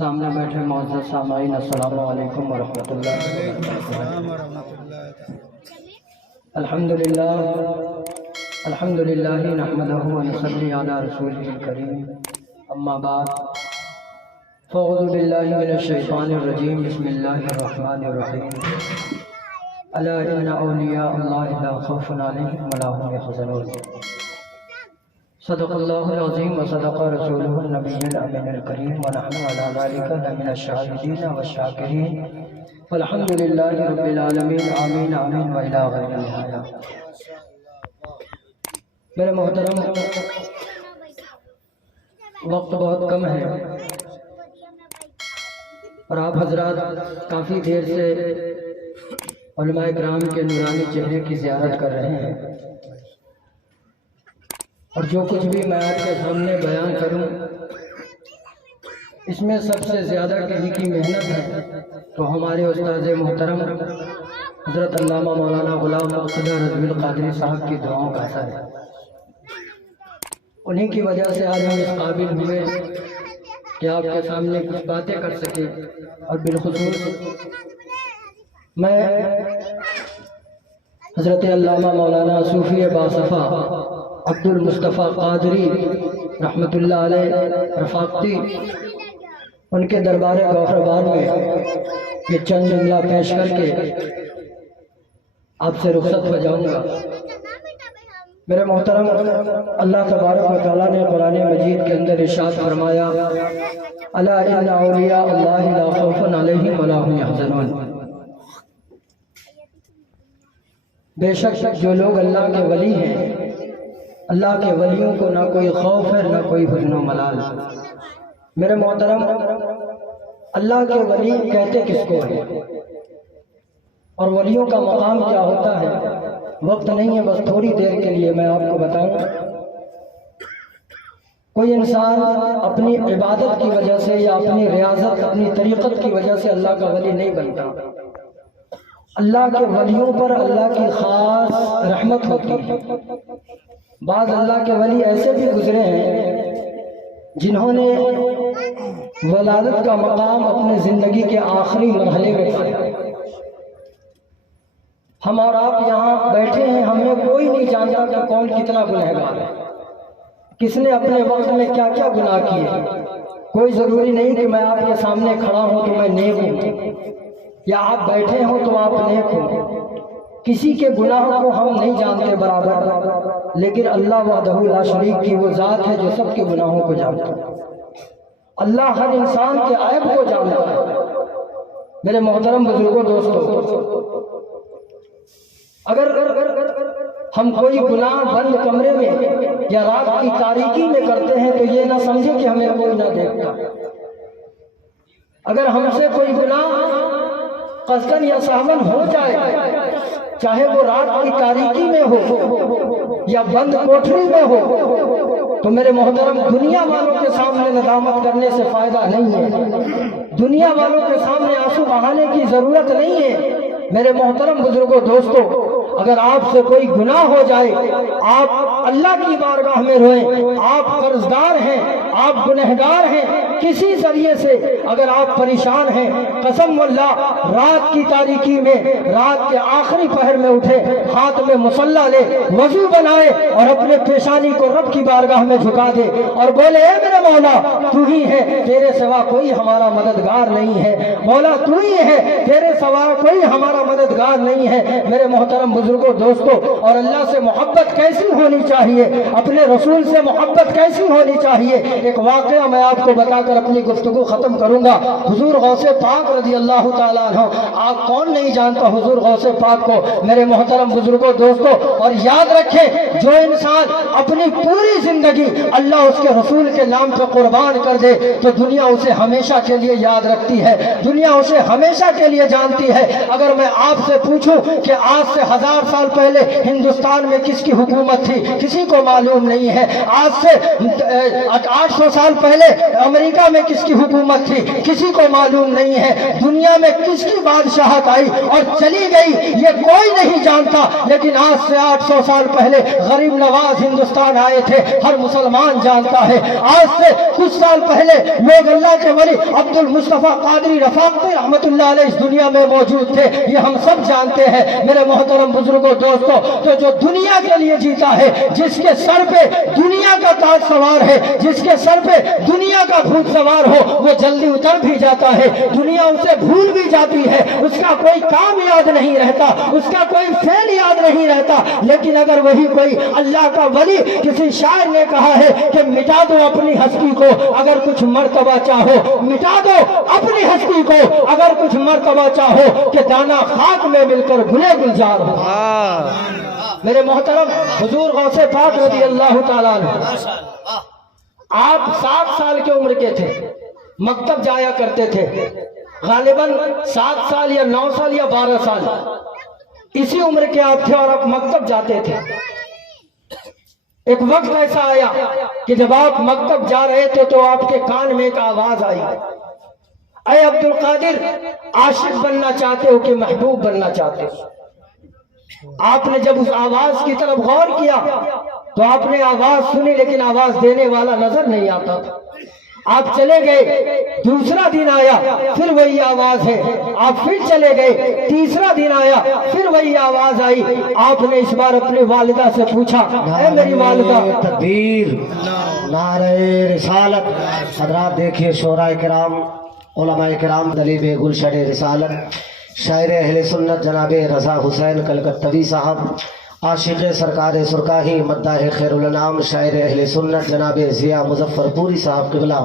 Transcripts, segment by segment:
سامنے بیٹھے معزز سامعین، السلام علیکم ورحمۃ اللہ الحمد للہ نحمدہ ونصلی علی رسولہ الکریم، اما بعد فاعوذ باللہ من الشیطان الرجیم، بسم اللہ الرحمن الرحیم، الا ان اولیاء اللہ لا خوف علیہم ولا هم یحزنون۔ صدق اللہ العظیم وصدق رسولہ النبی الامین الکریم، ونحن علی ذلک لمن الشاہدین والشاکرین، والحمد للہ رب العالمین، آمین آمین وإلی غیر نہایہ۔ میرے محترم، وقت بہت کم ہے اور آپ حضرات کافی دیر سے علماء کرام کے نورانی چہرے کی زیارت کر رہے ہیں، اور جو کچھ بھی میں آپ کے سامنے بیان کروں اس میں سب سے زیادہ کسی کی محنت ہے تو ہمارے استاذ محترم حضرت علامہ مولانا غلام مرتضیٰ رضوی القادری صاحب کی دعاؤں کا اثر ہے۔ انہی کی وجہ سے آج ہم اس قابل ہوئے کہ آپ کے سامنے کچھ باتیں کر سکے، اور بالخصوص میں حضرت علامہ مولانا صوفی باصفا عبد المصطفیٰ قادری رحمۃ اللہ علیہ رفاقتی، ان کے دربار گوہربار میں یہ چند جملہ پیش کر کے آپ سے رخصت ہو جاؤں گا۔ میرے محترم، اللہ تبارک و تعالیٰ نے قرآن مجید کے اندر ارشاد فرمایا، الا ان اولیاء اللہ لا خوف علیہم ولا هم یحزنون۔ بے شک جو لوگ اللہ کے ولی ہیں، اللہ کے ولیوں کو نہ کوئی خوف ہے نہ کوئی حزن و ملال۔ میرے محترم، اللہ کے ولی کہتے کس کو ہے اور ولیوں کا مقام کیا ہوتا ہے؟ وقت نہیں ہے، بس تھوڑی دیر کے لیے میں آپ کو بتاؤں۔ کوئی انسان اپنی عبادت کی وجہ سے یا اپنی ریاضت، اپنی طریقت کی وجہ سے اللہ کا ولی نہیں بنتا۔ اللہ کے ولیوں پر اللہ کی خاص رحمت ہوتی ہے۔ بعض اللہ کے ولی ایسے بھی گزرے ہیں جنہوں نے ولادت کا مقام اپنے زندگی کے آخری مرحلے میں پایا۔ ہم اور آپ یہاں بیٹھے ہیں، ہم میں کوئی نہیں جانتا کہ کون کتنا گنہگار ہے، کس نے اپنے وقت میں کیا کیا گناہ کیے۔ کوئی ضروری نہیں کہ میں آپ کے سامنے کھڑا ہوں تو میں نیک ہوں، یا آپ بیٹھے ہوں تو آپ نیک ہوں۔ کسی کے گناہوں کو ہم نہیں جانتے برابر، لیکن اللہ وحدہ لا شریک کی وہ ذات ہے جو سب کے گناہوں کو جانتا ہے۔ اللہ ہر انسان کے عیب کو جانتا ہے۔ میرے محترم بزرگوں، دوستوں، اگر ہم کوئی گناہ بند کمرے میں یا رات کی تاریکی میں کرتے ہیں تو یہ نہ سمجھے کہ ہمیں کوئی نہ دیکھتا۔ اگر ہم سے کوئی گناہ قصداً یا سہواً ہو جائے، چاہے وہ رات کی تاریکی میں ہو یا بند کوٹھری میں ہو، تو میرے محترم دنیا والوں کے سامنے ندامت کرنے سے فائدہ نہیں ہے، دنیا والوں کے سامنے آنسو بہانے کی ضرورت نہیں ہے۔ میرے محترم بزرگوں، دوستوں، اگر آپ سے کوئی گناہ ہو جائے، آپ اللہ کی بارگاہ میں روئیں، آپ قرضدار ہیں، آپ گنہگار ہیں، کسی ذریعے سے اگر آپ پریشان ہیں، قسم واللہ رات کی تاریکی میں، رات کے آخری پہر میں اٹھے، ہاتھ میں مصلی لے، وضو بنائے اور اپنے پیشانی کو رب کی بارگاہ میں جھکا دے اور بولے، اے میرے مولا تو ہی ہے، تیرے سوا کوئی ہمارا مددگار نہیں ہے، مولا تو ہی ہے، تیرے سوا کوئی ہمارا مددگار نہیں ہے۔ میرے محترم بزرگوں، دوستوں، اور اللہ سے محبت کیسی ہونی چاہیے، اپنے رسول سے محبت کیسی ہونی چاہیے، ایک واقعہ میں آپ کو بتا کر اپنی گفتگو ختم کروں گا۔ حضور غوث پاک رضی اللہ تعالیٰ عنہ، آپ کون نہیں جانتا حضور غوث پاک کو؟ میرے محترم بزرگوں، دوستوں، اور یاد رکھیں، جو انسان اپنی پوری زندگی اللہ اس کے رسول کے نام پہ قربان کر دے تو دنیا اسے ہمیشہ کے لیے یاد رکھتی ہے، دنیا اسے ہمیشہ کے لیے جانتی ہے۔ اگر میں آپ سے پوچھوں کہ آج سے 1000 سال پہلے ہندوستان میں کس کی حکومت تھی، کسی کو معلوم نہیں ہے۔ آج سے 800 سال پہلے امریکہ مکہ میں کس کی حکومت تھی کسی کو معلوم نہیں ہے، دنیا میں کس کی بادشاہت آئی اور چلی گئی یہ کوئی نہیں جانتا، لیکن آج سے 800 سال پہلے غریب نواز ہندوستان آئے تھے ہر مسلمان جانتا ہے۔ آج سے کچھ سال پہلے لوگ اللہ کے ولی عبد المصطفیٰ قادری رفاقتی رحمت اللہ علیہ اس دنیا میں موجود تھے، یہ ہم سب جانتے ہیں۔ میرے محترم بزرگوں دوستوں، تو جو دنیا کے لیے جیتا ہے، جس کے سر پہ دنیا کا تاج سوار ہے، جس کے سر پہ دنیا کا بھوت سوار ہو، وہ جلدی اتر بھی جاتا ہے، دنیا اسے بھول بھی جاتی ہے، اس کا کوئی کام یاد نہیں رہتا، اس کا کوئی فعل یاد نہیں رہتا۔ لیکن اگر وہی کوئی اللہ کا ولی، کسی شاعر نے کہا ہے کہ مٹا دو اپنی ہستی کو اگر کچھ مرتبہ چاہو، مٹا دو اپنی ہستی کو اگر کچھ مرتبہ چاہو، کہ دانا خاک میں مل کر گلے گلزار ہو۔ میرے محترم حضور غوث پاک رضی اللہ تعالیٰ عنہ، آپ 7 سال کی عمر کے تھے، مکتب جایا کرتے تھے، غالباً 7 سال یا 9 سال یا 12 سال اسی عمر کے آپ تھے اور آپ مکتب جاتے تھے۔ ایک وقت ایسا آیا کہ جب آپ مکتب جا رہے تھے تو آپ کے کان میں ایک آواز آئی، اے عبد القادر، عاشق بننا چاہتے ہو کہ محبوب بننا چاہتے ہو؟ آپ نے جب اس آواز کی طرف غور کیا تو آپ نے آواز سنی، لیکن آواز دینے والا نظر نہیں آتا تھا۔ آپ چلے گئے، دوسرا دن آیا پھر وہی آواز ہے، آپ پھر چلے گئے، تیسرا دن آیا پھر وہی آواز آئی۔ آپ نے اس بار اپنی والدہ سے پوچھا، اے میری والدہ، تکبیر، نعرہ رسالت۔ حضرات دیکھیے شعراء کرام، علماء کرام، دلیب گلشن رسالت، شاعر اہل سنت جناب رضا حسین کلکتوی صاحب، عاشق سرکار سرکاہی مداح خیر الانام شاعر اہل سنت جناب ضیاء مظفر پوری صاحب قبلہ،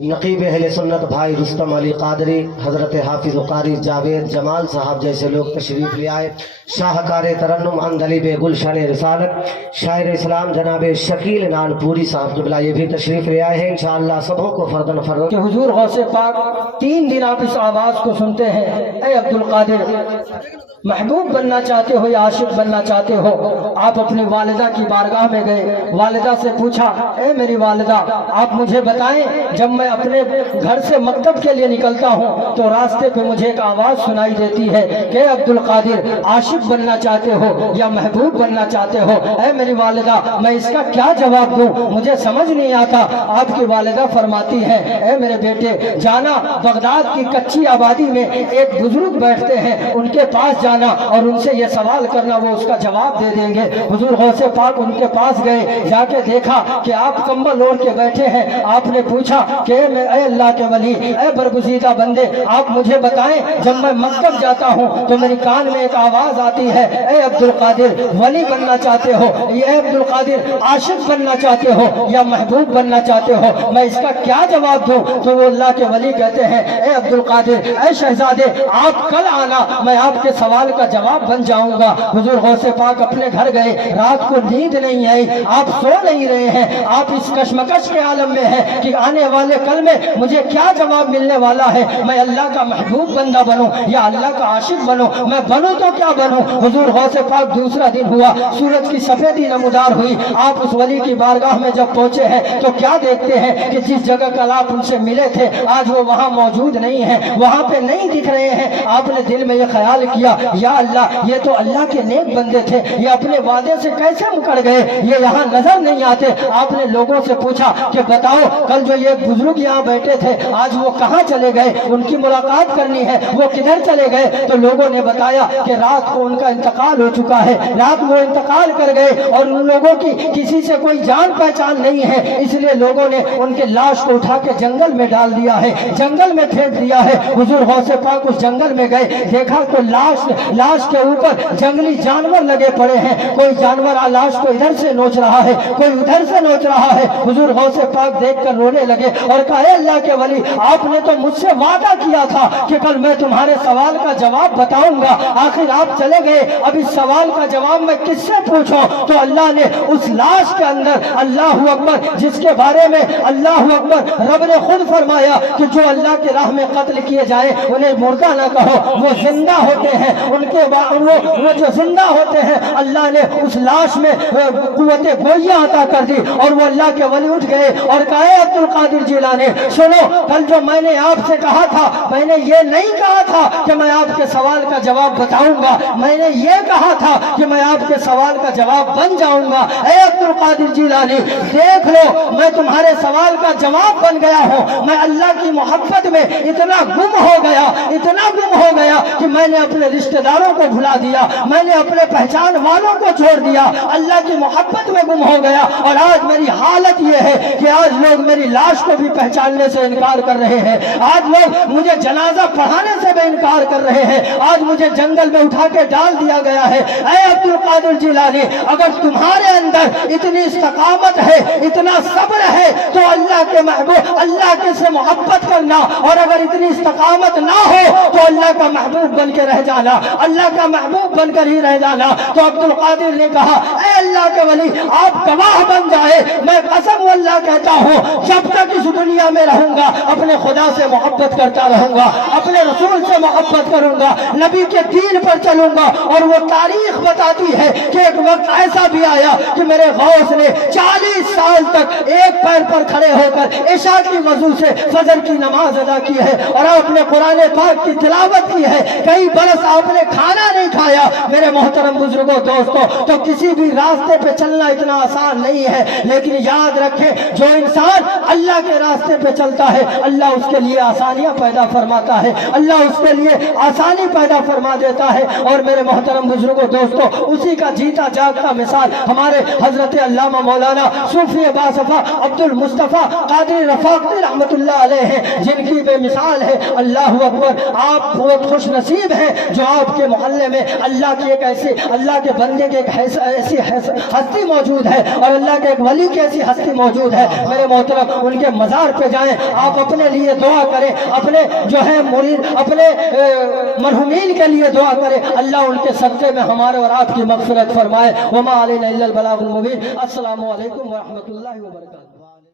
نقیب اہل سنت بھائی رستم علی قادری، حضرت حافظ قاری جاوید جمال صاحب جیسے لوگ تشریف لے آئے، شاہکار ترنم اندلیب گلشن رسالت شاعر اسلام جناب شکیل نان پوری صاحب قبلہ، یہ بھی تشریف لے آئے ہیں۔ انشاءاللہ سبوں کو فردن فرد کہ حضور غوث پاک 3 دن آپ اس آواز کو سنتے ہیں، اے عبد القادر، محبوب بننا چاہتے ہو یا عاشق بننا چاہتے ہو؟ آپ اپنی والدہ کی بارگاہ میں گئے، والدہ سے پوچھا، اے میری والدہ، آپ مجھے بتائیں، جب میں اپنے گھر سے مکتب کے لیے نکلتا ہوں تو راستے پہ مجھے ایک آواز سنائی دیتی ہے کہ عبد القادر، عاشق بننا چاہتے ہو یا محبوب بننا چاہتے ہو؟ اے میری والدہ، میں اس کا کیا جواب دوں، مجھے سمجھ نہیں آتا۔ آپ کی والدہ فرماتی ہیں، اے میرے بیٹے، جانا بغداد کی کچی آبادی میں ایک بزرگ بیٹھتے ہیں، ان کے پاس جانا اور ان سے یہ سوال کرنا، وہ اس کا جواب دے دیں گے۔ حضور غوث پاک ان کے پاس گئے، جا کے دیکھا کہ آپ کمبل اوڑھ کے بیٹھے ہیں۔ آپ نے پوچھا کہ اے اللہ کے ولی، اے برگزیدہ بندے، آپ مجھے بتائیں، جب میں مکتب جاتا ہوں تو میری کان میں ایک آواز آتی ہے، اے عبد القادر، ولی بننا چاہتے ہو؟ اے عبد القادر، عاشق بننا چاہتے ہو یا محبوب بننا چاہتے ہو؟ میں اس کا کیا جواب دوں؟ تو وہ اللہ کے ولی کہتے ہیں، اے عبد القادر، اے شہزادے، آپ کل آنا، میں آپ کے سوال کا جواب بن جاؤں گا۔ حضور غوث پاک اپنے گھر گئے، رات کو نیند نہیں آئی، آپ سو نہیں رہے ہیں، آپ اس کشمکش کے عالم میں ہیں کہ آنے والے کل میں مجھے کیا جواب ملنے والا ہے، میں اللہ کا محبوب بندہ بنوں یا اللہ کا عاشق بنوں، میں بنوں تو کیا بنوں؟ حضور غوث پاک دوسرا دن ہوا، سورج کی سفیدی نمودار ہوئی، آپ اس ولی کی بارگاہ میں جب پہنچے ہیں تو کیا دیکھتے ہیں کہ جس جگہ کل آپ ان سے ملے تھے آج وہ وہاں موجود نہیں ہیں، وہاں پہ نہیں دکھ رہے ہیں۔ آپ نے دل میں یہ خیال کیا، یا اللہ، یہ تو اللہ کے نیک بندے تھے، یہ اپنے وعدے سے کیسے مکر گئے، یہ یہاں نظر نہیں آتے۔ آپ نے لوگوں سے پوچھا کہ بتاؤ، کل جو یہ بزرگ یہاں بیٹھے تھے آج وہ کہاں چلے گئے، ان کی ملاقات کرنی ہے، وہ کدھر چلے گئے؟ تو لوگوں نے بتایا کہ رات کو ان کا انتقال ہو چکا ہے، رات وہ انتقال کر گئے اور ان لوگوں کی کسی سے کوئی جان پہچان نہیں ہے، اس لیے لوگوں نے ان کے لاش کو اٹھا کے جنگل میں ڈال دیا ہے، جنگل میں پھینک دیا ہے۔ حضور غوث پاک اس جنگل میں گئے، دیکھا تو لاش کے اوپر جنگلی جانور لگے پڑے ہیں، کوئی جانور لاش کو ادھر سے نوچ رہا ہے، کوئی ادھر سے نوچ رہا ہے۔ حضور غوث پاک دیکھ کر رونے لگے اور کہا، اے اللہ کے ولی، آپ نے تو مجھ سے وعدہ کیا تھا کہ کل میں تمہارے سوال کا جواب بتاؤں گا، آخر آپ چلے گئے، اب اس سوال کا جواب میں کس سے پوچھوں؟ تو اللہ نے اس لاش کے اندر اللہ اکبر، جس کے بارے میں اللہ اکبر رب نے خود فرمایا کہ جو اللہ کی راہ میں قتل کیے جائے انہیں مردہ نہ کہو، وہ زندہ ہوتے ہیں، ان کے وہ جو زندہ ہوتے ہیں اللہ نے اس لاش میں قوت گوئیاں عطا کر دی اور وہ اللہ کے ولی اٹھ گئے اور کہا اے عبد القادر جیلانی سنو، کل جو میں نے آپ سے کہا تھا، میں نے یہ نہیں کہا تھا کہ میں آپ کے سوال کا جواب بتاؤں گا، میں نے یہ کہا تھا کہ میں آپ کے سوال کا جواب بن جاؤں گا۔ اے عبد القادر جیلانی دیکھ لو، میں تمہارے سوال کا جواب بن گیا ہوں۔ میں اللہ کی محبت میں اتنا گم ہو گیا، اتنا گم ہو گیا کہ میں نے اپنے رشتہ داروں کو بھلا دیا، میں نے اپنے پہچان والوں کو چھوڑ دیا، اللہ کی محبت میں گم ہو گیا۔ اور آج میری حالت یہ ہے کہ آج لوگ میری لاش کو بھی پہچاننے سے انکار کر رہے ہیں، آج لوگ مجھے جنازہ پڑھانے سے بھی انکار کر رہے ہیں، آج مجھے جنگل میں اٹھا کے ڈال دیا گیا ہے۔ اے عبد القادر جیلانی اگر تمہارے اندر اتنی استقامت ہے، اتنا صبر ہے تو اللہ کے محبوب، اللہ کے سے محبت کرنا، اور اگر اتنی استقامت نہ ہو تو اللہ کا محبوب بن کے رہ جانا، اللہ کا محبوب بن کر ہی رہ جانا۔ تو عبد القادر نے کہا اے اللہ کے ولی آپ گواہ بن جائے، میں قسم واللہ کہتا ہوں جب تک اس دنیا میں رہوں گا اپنے خدا سے محبت کرتا رہوں گا، اپنے رسول سے محبت کروں گا، نبی کے دین پر چلوں گا۔ اور وہ تاریخ بتاتی ہے کہ ایک وقت ایسا بھی آیا کہ میرے غوث نے 40 سال تک ایک پیر پر کھڑے ہو کر عشاء کی وضو سے فجر کی نماز ادا کی ہے، اور آپ نے قرآن پاک کی تلاوت کی ہے، کئی برس آپ نے کھانا نہیں کھایا۔ میرے محترم بزرگوں دوستوں، تو کسی بھی راستے پہ چلنا اتنا آسان نہیں ہے، لیکن یاد رکھیں جو انسان اللہ کے راستے پہ چلتا ہے اللہ اس کے لیے آسانیاں پیدا فرماتا ہے، اللہ اس کے لیے آسانی پیدا فرما دیتا ہے۔ اور میرے محترم بزرگوں دوستوں، اسی کا جیتا جاگتا مثال ہمارے حضرت علامہ مولانا صوفی باصفا عبد المصطفیٰ قادری رفاقتی رحمت اللہ علیہ ہیں، جن کی بے مثال ہے۔ اللہ اکبر، آپ بہت خوش نصیب ہیں جو آپ کے محلے میں اللہ کی ایک ایسی، اللہ کے بندے کی ایک ایسی ہستی موجود ہے، اور اللہ کے ایک ولی کی ایسی ہستی موجود ہے۔ میرے محترم ان کے مزار پہ جائیں، آپ اپنے لیے دعا کریں، اپنے جو ہے مرید، اپنے مرحومین کے لیے دعا کریں، اللہ ان کے صدقے میں ہمارے اور آپ کی مغفرت فرمائے۔ وما علینا الا البلاغ المبین۔ السلام علیکم ورحمۃ اللہ وبرکاتہ۔